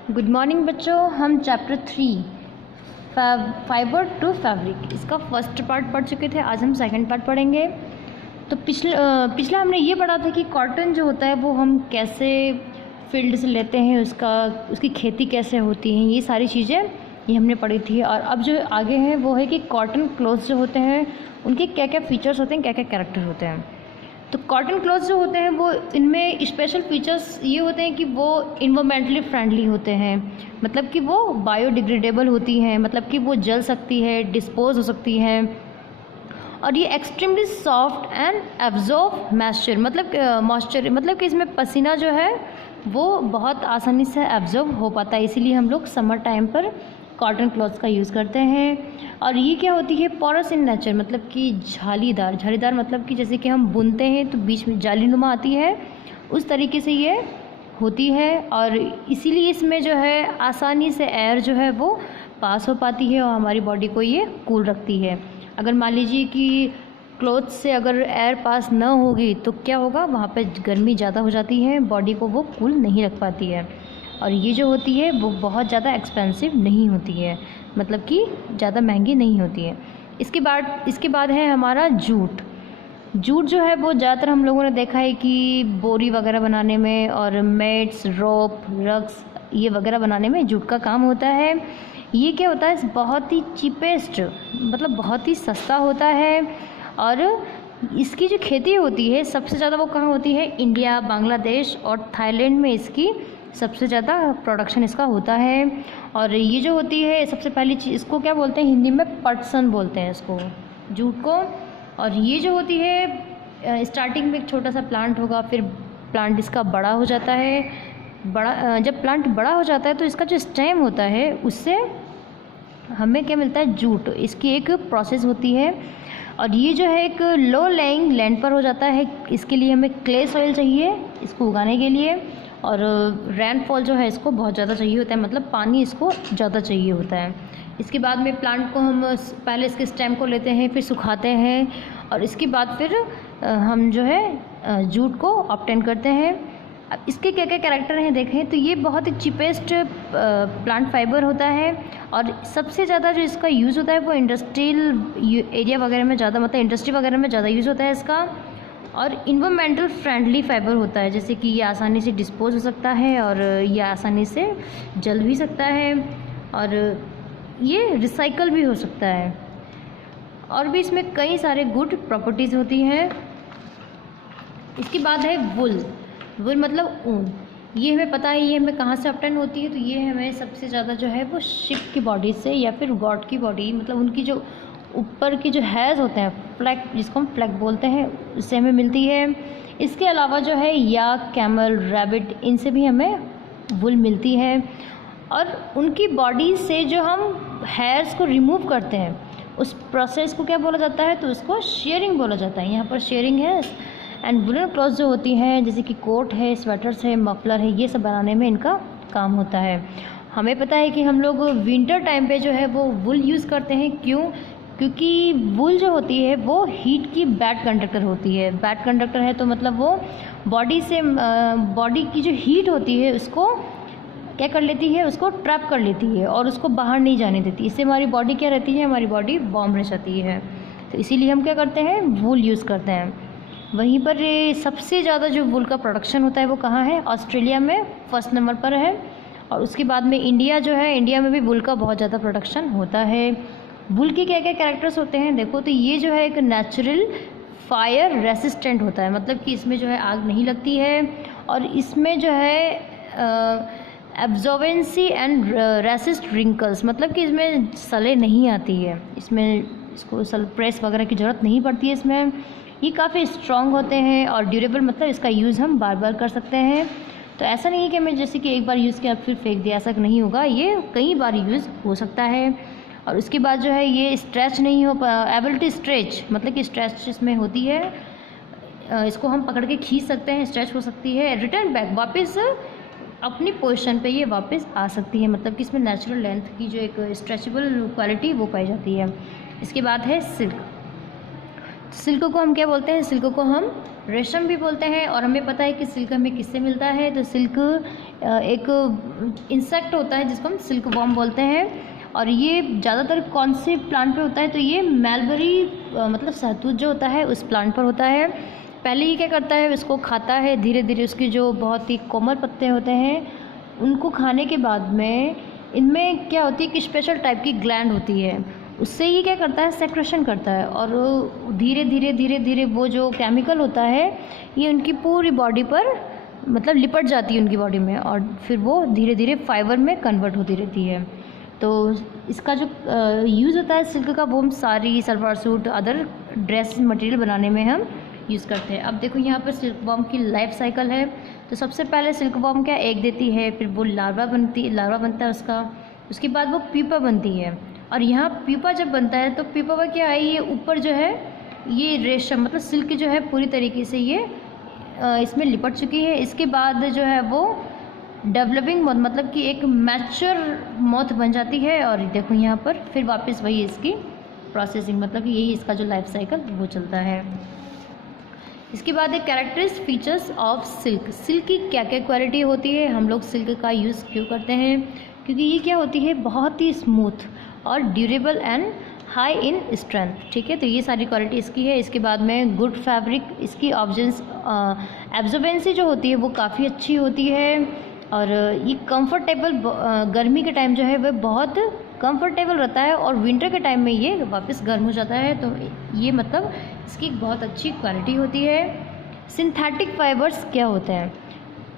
Good morning बच्चों। हम chapter 3 fibre to fabric इसका फर्स्ट पार्ट पढ़ चुके थे। आज हम सेकंड पार्ट पढ़ेंगे। तो पिछला हमने ये पढ़ा था कि कॉटन जो होता है वो हम कैसे फील्ड से लेते हैं, उसकी खेती कैसे होती है, ये सारी चीज़ें ये हमने पढ़ी थी। और अब जो आगे हैं वो है कि कॉटन क्लॉथ्स जो होते हैं उनके क्या क्या फीचर्स होते हैं, क्या क्या कैरेक्टर होते हैं। तो कॉटन क्लॉथ्स जो होते हैं वो इनमें स्पेशल फीचर्स ये होते हैं कि वो इन्वायरमेंटली फ्रेंडली होते हैं, मतलब कि वो बायोडिग्रेडेबल होती हैं, मतलब कि वो जल सकती है, डिस्पोज हो सकती हैं। और ये extremely soft and absorb moisture मतलब कि इसमें पसीना जो है वो बहुत आसानी से एब्जॉर्ब हो पाता है, इसीलिए हम लोग समर टाइम पर कॉटन क्लॉथ्स का यूज़ करते हैं। और ये क्या होती है, पोरस इन नेचर, मतलब कि झालीदार मतलब कि जैसे कि हम बुनते हैं तो बीच में जालीनुमा आती है, उस तरीके से ये होती है। और इसीलिए इसमें जो है आसानी से एयर जो है वो पास हो पाती है और हमारी बॉडी को ये कूल रखती है। अगर मान लीजिए कि क्लोथ से अगर एयर पास ना होगी तो क्या होगा, वहाँ पे गर्मी ज़्यादा हो जाती है, बॉडी को वो कूल नहीं रख पाती है। और ये जो होती है वो बहुत ज़्यादा एक्सपेंसिव नहीं होती है, मतलब कि ज़्यादा महंगी नहीं होती है। इसके बाद है हमारा जूट जो है वो ज़्यादातर हम लोगों ने देखा है कि बोरी वगैरह बनाने में और मैट्स, रोप, रग्स ये वगैरह बनाने में जूट का काम होता है। ये क्या होता है, बहुत ही चीपेस्ट, मतलब बहुत ही सस्ता होता है। और इसकी जो खेती होती है सबसे ज़्यादा वो कहाँ होती है, इंडिया, बांग्लादेश और थाईलैंड में इसकी सबसे ज़्यादा प्रोडक्शन इसका होता है। और ये जो होती है सबसे पहली चीज़, इसको क्या बोलते हैं हिंदी में, पटसन बोलते हैं इसको, जूट को। और ये जो होती है स्टार्टिंग में एक छोटा सा प्लांट होगा, फिर प्लांट इसका बड़ा हो जाता है। जब प्लांट बड़ा हो जाता है तो इसका जो स्टेम होता है उससे हमें क्या मिलता है, जूट। इसकी एक प्रोसेस होती है। और ये जो है एक लो लेइंग लैंड पर हो जाता है, इसके लिए हमें क्ले सॉइल चाहिए इसको उगाने के लिए। और रेनफॉल जो है इसको बहुत ज़्यादा चाहिए होता है, मतलब पानी इसको ज़्यादा चाहिए होता है। इसके बाद में प्लांट को हम पहले इसके स्टेम को लेते हैं, फिर सुखाते हैं, और इसके बाद फिर हम जो है जूट को ऑब्टेन करते हैं। अब इसके क्या क्या कैरेक्टर हैं देखें तो ये बहुत ही चीपेस्ट प्लांट फाइबर होता है। और सबसे ज़्यादा जो इसका यूज़ होता है वो इंडस्ट्रियल एरिया वगैरह में ज़्यादा, मतलब इंडस्ट्री वगैरह में ज़्यादा यूज़ होता है इसका। और इन्वायरमेंटल फ्रेंडली फाइबर होता है, जैसे कि ये आसानी से डिस्पोज हो सकता है और ये आसानी से जल भी सकता है और ये रिसाइकल भी हो सकता है। और भी इसमें कई सारे गुड प्रॉपर्टीज़ होती हैं। इसके बाद है वुल मतलब ऊन। ये हमें पता है ये हमें कहाँ से ऑब्टेन होती है, तो ये हमें सबसे ज़्यादा जो है वो शिप की बॉडी से, या फिर गॉड की बॉडी, मतलब उनकी जो ऊपर के जो हेयर्स होते हैं, फ्लैग जिसको हम फ्लैग बोलते हैं, उससे हमें मिलती है। इसके अलावा जो है याक, कैमल, रैबिट, इनसे भी हमें वुल मिलती है। और उनकी बॉडी से जो हम हेयर्स को रिमूव करते हैं उस प्रोसेस को क्या बोला जाता है, तो उसको शेयरिंग बोला जाता है। यहाँ पर शेयरिंग है। एंड वुलन क्लॉथ जो होती हैं, जैसे कि कोट है, स्वेटर्स है, मफलर है, ये सब बनाने में इनका काम होता है। हमें पता है कि हम लोग विंटर टाइम पे जो है वो वुल यूज़ करते हैं। क्यों? क्योंकि वुल जो होती है वो हीट की बैड कंडक्टर होती है। बैड कंडक्टर है तो मतलब वो बॉडी की जो हीट होती है उसको क्या कर लेती है, उसको ट्रैप कर लेती है और उसको बाहर नहीं जाने देती। इससे हमारी बॉडी क्या रहती है, हमारी बॉडी वार्म रह जाती है। तो इसीलिए हम क्या करते हैं, वुल यूज़ करते हैं। वहीं पर सबसे ज़्यादा जो वुल का प्रोडक्शन होता है वो कहाँ है, ऑस्ट्रेलिया में फर्स्ट नंबर पर है। और उसके बाद में इंडिया जो है, इंडिया में भी वुल का बहुत ज़्यादा प्रोडक्शन होता है। वुल के क्या क्या कैरेक्टर्स होते हैं देखो, तो ये जो है एक नेचुरल फायर रेसिस्टेंट होता है, मतलब कि इसमें जो है आग नहीं लगती है। और इसमें जो है एब्जॉर्बेंसी एंड रेसिस्ट रिंकल्स, मतलब कि इसमें सले नहीं आती है, इसको प्रेस वगैरह की ज़रूरत नहीं पड़ती है इसमें। ये काफ़ी स्ट्रॉन्ग होते हैं और ड्यूरेबल, मतलब इसका यूज़ हम बार बार कर सकते हैं। तो ऐसा नहीं है कि हमें जैसे कि एक बार यूज़ किया फिर फेंक दिया, ऐसा नहीं होगा, ये कई बार यूज़ हो सकता है। और उसके बाद जो है ये स्ट्रेच नहीं हो, एबिलिटी स्ट्रेच, मतलब कि स्ट्रेच इसमें होती है, इसको हम पकड़ के खींच सकते हैं, स्ट्रेच हो सकती है। रिटर्न बैक, वापस अपनी पोजीशन पे ये वापस आ सकती है, मतलब कि इसमें नेचुरल लेंथ की जो एक स्ट्रेचेबल क्वालिटी वो पाई जाती है। इसके बाद है सिल्क को हम क्या बोलते हैं, सिल्क को हम रेशम भी बोलते हैं। और हमें पता है कि सिल्क हमें किससे मिलता है, तो सिल्क एक इंसेक्ट होता है जिसको हम सिल्क वॉर्म बोलते हैं। और ये ज़्यादातर कौन से प्लांट पे होता है, तो ये मलबरी मतलब शहतूत जो होता है उस प्लांट पर होता है। पहले ये क्या करता है, उसको खाता है, धीरे धीरे उसकी जो बहुत ही कोमल पत्ते होते हैं उनको खाने के बाद में इनमें क्या होती है कि स्पेशल टाइप की ग्लैंड होती है, उससे ये क्या करता है, सेक्रेशन करता है। और धीरे धीरे धीरे धीरे वो जो केमिकल होता है ये उनकी पूरी बॉडी पर मतलब लिपट जाती है उनकी बॉडी में, और फिर वो धीरे धीरे फाइबर में कन्वर्ट होती रहती है। तो इसका जो यूज़ होता है सिल्क का, वो हम sari, salwar suit, other dress material बनाने में हम यूज़ करते हैं। अब देखो यहाँ पर सिल्क वॉर्म की लाइफ साइकिल है। तो सबसे पहले सिल्क वॉर्म क्या एग देती है, फिर वो लार्वा बनता है उसका, उसके बाद वो प्यूपा बनती है। और यहाँ प्यूपा जब बनता है तो प्यूपा का क्या है, ये ऊपर जो है ये रेशम मतलब सिल्क जो है पूरी तरीके से ये इसमें लिपट चुकी है। इसके बाद जो है वो डेवलपिंग मोथ मतलब कि एक मैच्योर मोथ बन जाती है। और देखो यहाँ पर फिर वापस वही इसकी प्रोसेसिंग मतलब कि यही इसका जो लाइफ साइकिल वो चलता है। इसके बाद है characteristic features of silk. Silk की क्या क्या क्वालिटी होती है, हम लोग सिल्क का यूज़ क्यों करते हैं, क्योंकि ये क्या होती है, बहुत ही स्मूथ और durable and high in strength. ठीक है, तो ये सारी क्वालिटी इसकी है। इसके बाद में गुड फैब्रिक, इसकी एब्जॉर्बेंसी जो होती है वो काफ़ी अच्छी होती है। और ये कंफर्टेबल, गर्मी के टाइम जो है वह बहुत कंफर्टेबल रहता है, और विंटर के टाइम में ये वापस गर्म हो जाता है। तो ये मतलब इसकी एक बहुत अच्छी क्वालिटी होती है। सिंथेटिक फाइबर्स क्या होते हैं,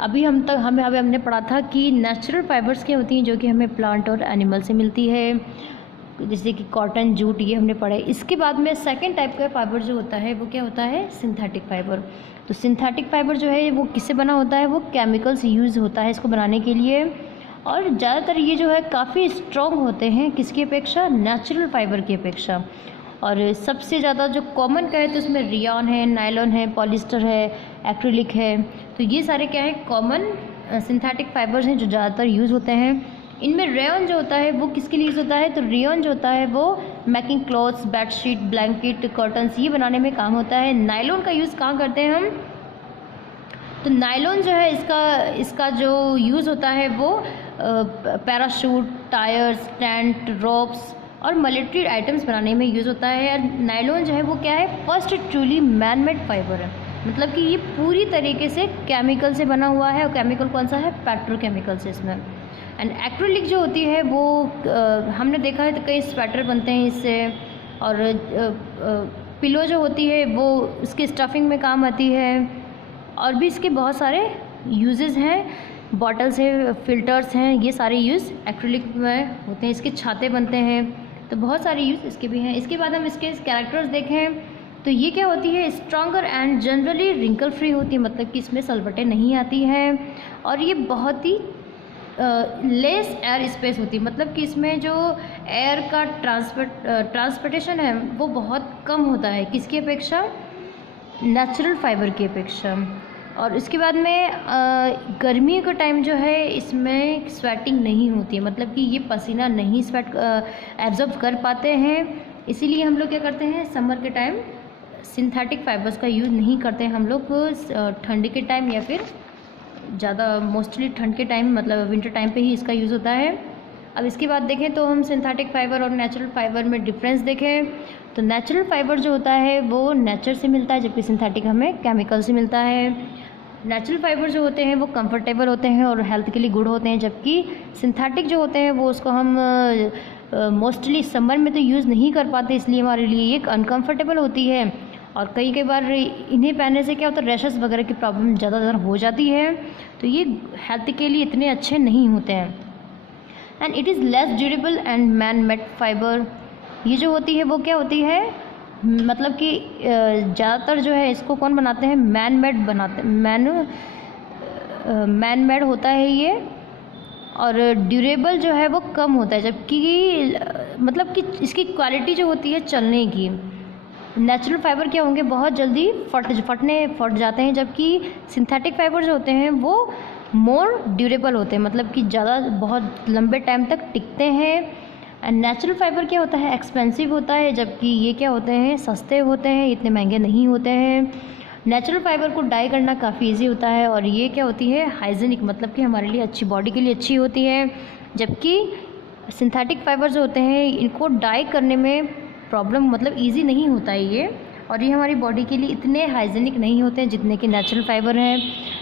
अभी हमने पढ़ा था कि नेचुरल फाइबर्स क्या होती हैं जो कि हमें प्लांट और एनिमल से मिलती है, जैसे कि कॉटन, जूट, ये हमने पढ़ा है। इसके बाद में सेकंड टाइप का फाइबर जो होता है वो क्या होता है, सिंथेटिक फाइबर। तो सिंथेटिक फाइबर जो है वो किससे बना होता है, वो केमिकल्स यूज़ होता है इसको बनाने के लिए। और ज़्यादातर ये जो है काफ़ी स्ट्रॉन्ग होते हैं किसकी अपेक्षा, नेचुरल फाइबर की अपेक्षा। और सबसे ज़्यादा जो कॉमन का है तो उसमें रियॉन है, नायलॉन है, पॉलिस्टर है, एक्रिलिक है। तो ये सारे क्या है, कॉमन सिंथेटिक फाइबर्स हैं जो ज़्यादातर यूज़ होते हैं। इनमें रेयॉन जो होता है वो किसके लिए यूज़ होता है, तो रेयॉन जो होता है वो making clothes, bedsheet, blanket, curtains ये बनाने में काम होता है। नायलॉन का यूज़ कहाँ करते हैं हम, तो नायलॉन जो है इसका जो यूज़ होता है वो पैराशूट, टायर्स, टेंट, रोप्स और मिलिट्री आइटम्स बनाने में यूज़ होता है। नायलॉन जो है वो क्या है, first truly man made fibre है, मतलब कि ये पूरी तरीके से केमिकल से बना हुआ है। और केमिकल कौन सा है, पेट्रोकेमिकल्स इसमें। एंड एक्रिलिक जो होती है वो हमने देखा है तो कई स्वेटर बनते हैं इससे। और पिलो जो होती है वो उसकी स्टफिंग में काम आती है। और भी इसके बहुत सारे यूजेस हैं, बॉटल्स है, फिल्टर्स हैं, ये सारे यूज़ एक्रिलिक में होते हैं। इसके छाते बनते हैं, तो बहुत सारे यूज़ इसके भी हैं। इसके बाद हम इसके कैरेक्टर्स देखें तो ये क्या होती है, stronger and generally wrinkle free होती है, मतलब कि इसमें सलवटें नहीं आती हैं। और ये बहुत ही लेस एयर स्पेस होती है, मतलब कि इसमें जो एयर का ट्रांसपोर्टेशन है वो बहुत कम होता है किसकी अपेक्षा, नेचुरल फाइबर की अपेक्षा। और इसके बाद में गर्मियों का टाइम जो है इसमें स्वेटिंग नहीं होती है, मतलब कि ये पसीना नहीं एब्जॉर्ब कर पाते हैं। इसीलिए हम लोग क्या करते हैं, समर के टाइम सिंथेटिक फाइबर्स का यूज़ नहीं करते हैं हम लोग, ठंडी के टाइम या फिर ज़्यादा मोस्टली ठंड के टाइम मतलब विंटर टाइम पे ही इसका यूज़ होता है। अब इसके बाद देखें तो हम सिंथेटिक फाइबर और नेचुरल फाइबर में डिफरेंस देखें तो नेचुरल फाइबर जो होता है वो नेचर से मिलता है, जबकि सिंथेटिक हमें केमिकल से मिलता है। नेचुरल फाइबर जो होते हैं वो कंफर्टेबल होते हैं और हेल्थ के लिए गुड होते हैं, जबकि सिंथेटिक जो होते हैं वो उसको हम मोस्टली समर में तो यूज़ नहीं कर पाते, इसलिए हमारे लिए ये अनकम्फर्टेबल होती है। और कई बार इन्हें पहनने से क्या होता है, रैशेस वगैरह की प्रॉब्लम ज़्यादातर हो जाती है, तो ये हेल्थ के लिए इतने अच्छे नहीं होते हैं। And it is less durable and man made fibre, ये जो होती है वो क्या होती है, मतलब कि ज़्यादातर जो है इसको कौन बनाते हैं, मैन मेड बनाते हैं, मैन मेड होता है ये। और ड्यूरेबल जो है वो कम होता है, जबकि मतलब कि इसकी क्वालिटी जो होती है चलने की, नेचुरल फाइबर क्या होंगे बहुत जल्दी फट जाते हैं, जबकि सिंथेटिक फाइबर जो होते हैं वो मोर ड्यूरेबल होते हैं, मतलब कि ज़्यादा बहुत लंबे टाइम तक टिकते हैं। एंड नेचुरल फाइबर क्या होता है, एक्सपेंसिव होता है, जबकि ये क्या होते हैं, सस्ते होते हैं, इतने महंगे नहीं होते हैं। नेचुरल फाइबर को डाई करना काफ़ी इजी होता है और ये क्या होती है, हाइजीनिक, मतलब कि हमारे लिए अच्छी, बॉडी के लिए अच्छी होती है। जबकि सिंथेटिक फाइबर जो होते हैं इनको डाई करने में प्रॉब्लम, मतलब इजी नहीं होता है ये, और ये हमारी बॉडी के लिए इतने हाइजीनिक नहीं होते हैं जितने कि नेचुरल फाइबर हैं।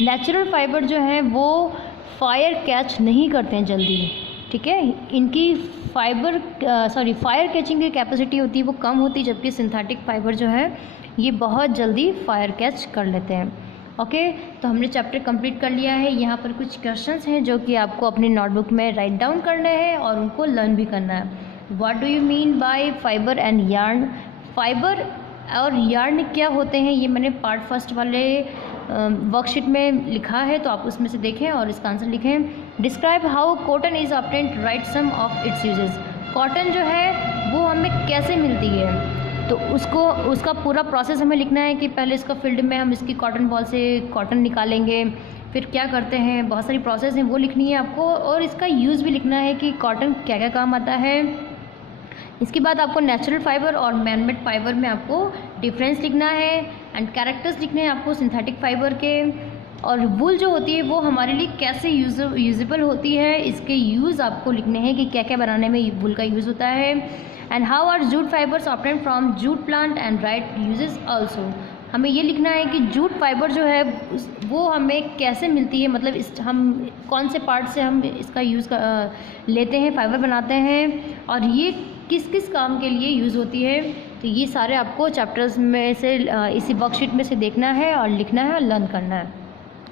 नेचुरल फाइबर जो हैं वो फायर कैच नहीं करते हैं जल्दी, ठीक है, इनकी फायर कैचिंग की कैपेसिटी होती है वो कम होती है, जबकि सिंथेटिक फाइबर जो है ये बहुत जल्दी फायर कैच कर लेते हैं। ओके, तो हमने चैप्टर कंप्लीट कर लिया है। यहाँ पर कुछ क्वेश्चंस हैं जो कि आपको अपनी नोटबुक में राइट डाउन करने हैं और उनको लर्न भी करना है। What do you mean by fibre and yarn? Fibre और यार्न क्या होते हैं ये मैंने पार्ट फर्स्ट वाले वर्कशीट में लिखा है, तो आप उसमें से देखें और इसका आंसर लिखें। Describe how cotton is obtained, write some of its uses. Cotton जो है वो हमें कैसे मिलती है, तो उसका पूरा प्रोसेस हमें लिखना है कि पहले इसका फील्ड में हम इसकी कॉटन बॉल से कॉटन निकालेंगे, फिर क्या करते हैं, बहुत सारी प्रोसेस हैं वो लिखनी है आपको, और इसका यूज़ भी लिखना है कि कॉटन क्या क्या काम आता है। इसके बाद आपको नेचुरल फाइबर और मैनमेड फाइबर में आपको डिफरेंस लिखना है एंड कैरेक्टर्स लिखने हैं आपको सिंथेटिक फाइबर के। और वूल जो होती है वो हमारे लिए कैसे यूजेबल होती है, इसके यूज़ आपको लिखने हैं कि क्या क्या बनाने में वूल का यूज़ होता है। And how are jute fibres obtained from jute plant and write uses also. हमें ये लिखना है कि जूट फाइबर जो है वो हमें कैसे मिलती है, मतलब हम कौन से पार्ट से हम इसका यूज़ लेते हैं, फाइबर बनाते हैं, और ये किस किस काम के लिए यूज़ होती है। तो ये सारे आपको चैप्टर्स में से इसी वर्कशीट में से देखना है और लिखना है और लर्न करना है।